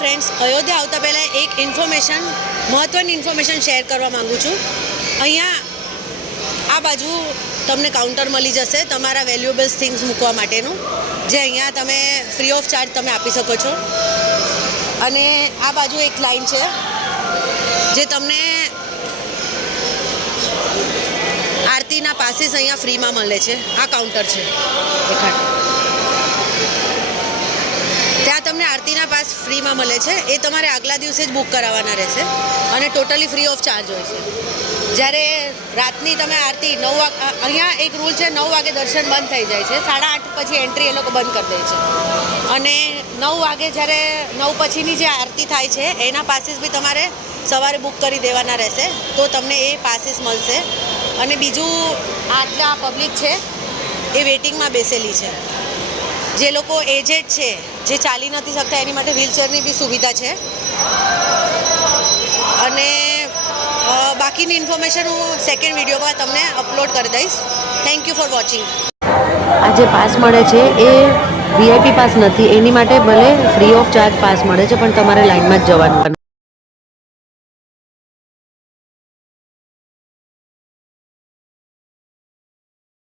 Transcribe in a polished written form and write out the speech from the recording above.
Friends, Ayodhya આવતા પહેલાં એક મહત્ત્વની ઇન્ફોર્મેશન શેર કરવા માગું છું. અહીંયા આ બાજુ તમને કાઉન્ટર મળી જશે તમારા વેલ્યુએબલ્સ થિંગ્સ મૂકવા માટેનું, જે અહીંયા તમે ફ્રી ઓફ ચાર્જ તમે આપી શકો છો. અને આ બાજુ એક લાઇન છે જે તમને આરતીના પાસીસ અહીંયા ફ્રીમાં મળે છે. આ કાઉન્ટર છે દેખાડ, ત્યાં તમને આરતીના પાસ ફ્રીમાં મળે છે. એ તમારે આગલા દિવસે જ બુક કરાવવાના રહેશે અને ટોટલી ફ્રી ઓફ ચાર્જ હોય છે. જ્યારે રાતની તમે આરતી 9 વાગે, અહીંયા એક રૂલ છે 9 વાગે દર્શન બંધ થઈ જાય છે, 8:30 પછી એન્ટ્રી એ લોકો બંધ કરી દે છે. અને 9 વાગે જ્યારે 9 પછીની જે આરતી થાય છે એના પાસીસ બી તમારે સવારે બુક કરી દેવાના રહેશે, તો તમને એ પાસીસ મળશે. અને બીજું, આટલા પબ્લિક છે એ વેઇટિંગમાં બેસેલી છે. જે લોકો એજેડ છે, જે ચાલી નથી શકતા, એની માટે વ્હીલચેરની બી સુવિધા છે. અને બાકીની ઇન્ફોર્મેશન હું સેકન્ડ વિડીયોમાં તમને અપલોડ કરી દઈશ. Thank you for watching. આ જે પાસ મળે છે એ વીઆઈપી પાસ નથી, એની માટે ભલે ફ્રી ઓફ ચાર્જ પાસ મળે છે, પણ તમારે લાઇનમાં જ જવાનું.